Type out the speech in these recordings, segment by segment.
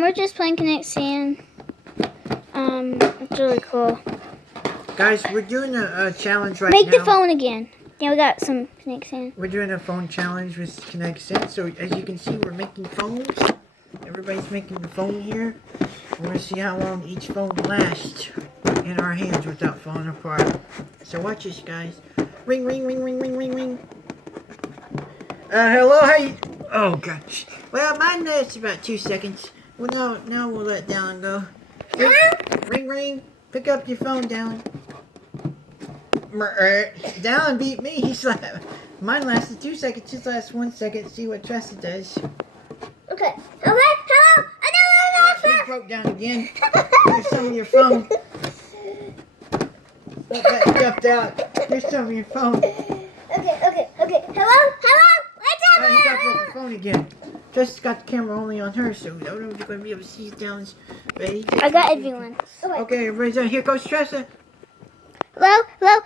We're just playing Kinetic Sand. It's really cool. Guys, we're doing a challenge right now. Make now. the phone again. Yeah, we got some Kinetic Sand. We're doing a phone challenge with Kinetic Sand. So as you can see, we're making phones. Everybody's making the phone here. We're going to see how long each phone lasts in our hands without falling apart. So watch this, guys. Ring, ring, ring, ring, ring, ring, ring. Hello, how you... Oh, gosh. Well, mine lasts about 2 seconds. Well, now we'll let Dallin go. Ring, ring, ring. Pick up your phone, Dallin. Dallin beat me. He's like... Mine lasted 2 seconds. His lasts 1 second. See what Tressa does. Okay. Hello? It broke down again. Here's some of your phone. Look, that jumped out. Here's some of your phone. Okay. Hello? What's He got broke the phone again. Tressa's got the camera only on her, so I don't know if you're going to be able to see Dallin's. I got everyone. Okay, everybody's on. Here goes Tressa. Hello? Sorry,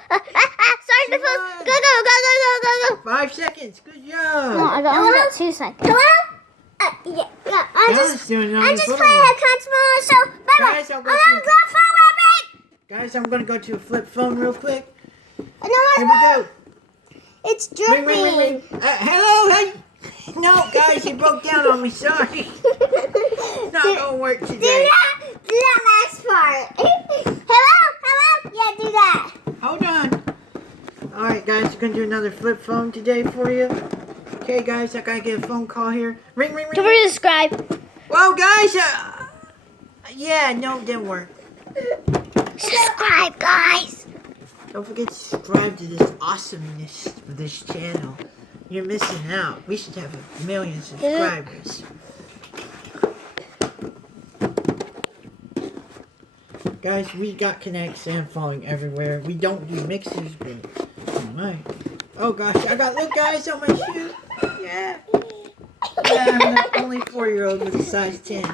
my phone. Go. 5 seconds. Good job. No, I got only got 2 seconds. Hello? Yeah. I'm just playing a consumer, so bye-bye. Guys, I'm going to go to a flip phone real quick. No, Here we go. It's dripping. Ring. Hello, hey. No, guys, you broke down on me. Sorry. It's not going to work today. Do that last part. Hello? Yeah, do that. Hold on. Alright, guys, we're going to do another flip phone today for you. Okay, guys, I got to get a phone call here. Ring. Don't forget to subscribe. Well, guys, yeah, no, it didn't work. Subscribe, guys. Don't forget to subscribe to this awesomeness of this channel. You're missing out. We should have 1 million subscribers. Guys, we got Kinetic Sand falling everywhere. We don't do mixers, but oh my. Oh gosh, look guys on my shoe. Yeah. I'm the only 4-year-old with a size 10.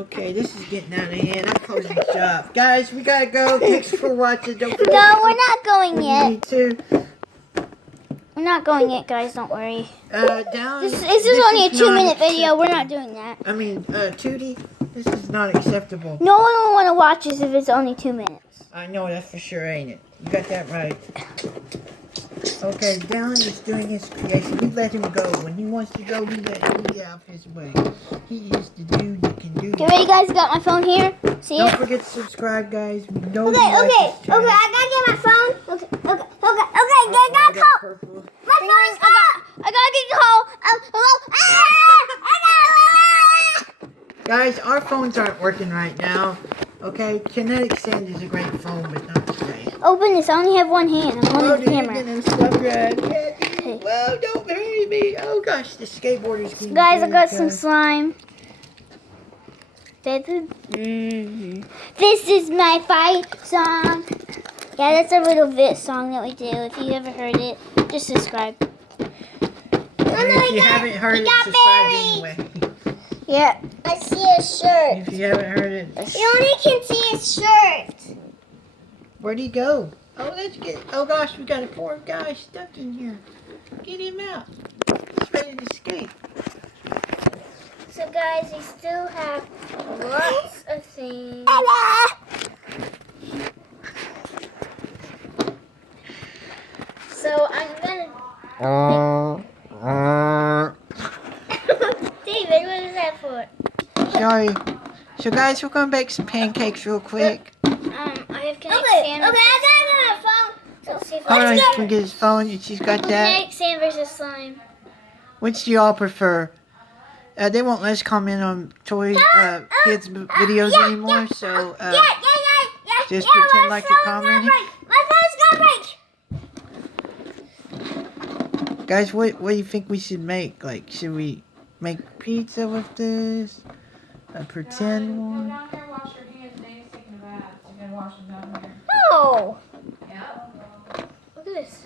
Okay, this is getting out of hand. I'm closing the shop. Guys, we gotta go. Thanks for watching. Don't forget. No, we're not going yet. Me too. We're not going yet, guys. Don't worry. Down. This is only a 2-minute video. We're not doing that. I mean, Tootie, this is not acceptable. No one will want to watch this if it's only 2 minutes. I know that for sure, ain't it? You got that right. Okay, Dallin is doing his creation. We let him go. When he wants to go, we let him get out of his way. He is the dude that can do Get ready, guys. Got my phone here. See Don't it? forget to subscribe, guys. We know Okay, I gotta get my phone. Okay, get that call. My phone's call. I gotta get the call. Hello? Guys, our phones aren't working right now. Okay, Kinetic Sand is a great phone, but not today. Open this. I only have one hand. I'm holding the camera. Whoa, don't hurry me. Oh gosh, the skateboarder's getting Guys, I got some slime. This is my fight song. Yeah, that's a little bit song that we do. If you ever heard it, just subscribe. If you haven't heard it, subscribe anyway. Yeah. I see a shirt. If you haven't heard it, You only can see his shirt. where'd he go? Oh, let's get. Oh gosh, we got a poor guy stuck in here. Get him out. He's ready to escape. So guys, we still have lots of things. So I'm gonna. David, what is that for? Sorry. So guys, we're gonna bake some pancakes real quick. I have Kinetic Sand. I got my phone. So let's see if Hold on, let's she's go. gonna get his phone. And she's got that. Kinetic Sand versus slime. Which do y'all prefer? They won't let us comment on toys, kids' videos anymore. So just pretend like you're commenting. My phone's gonna break. Guys, what do you think we should make? Like, should we make pizza with this? A pretend one? Go down there, wash your hands. Dave's taking a bath. You gotta wash them down here. No. Yeah. Look at this.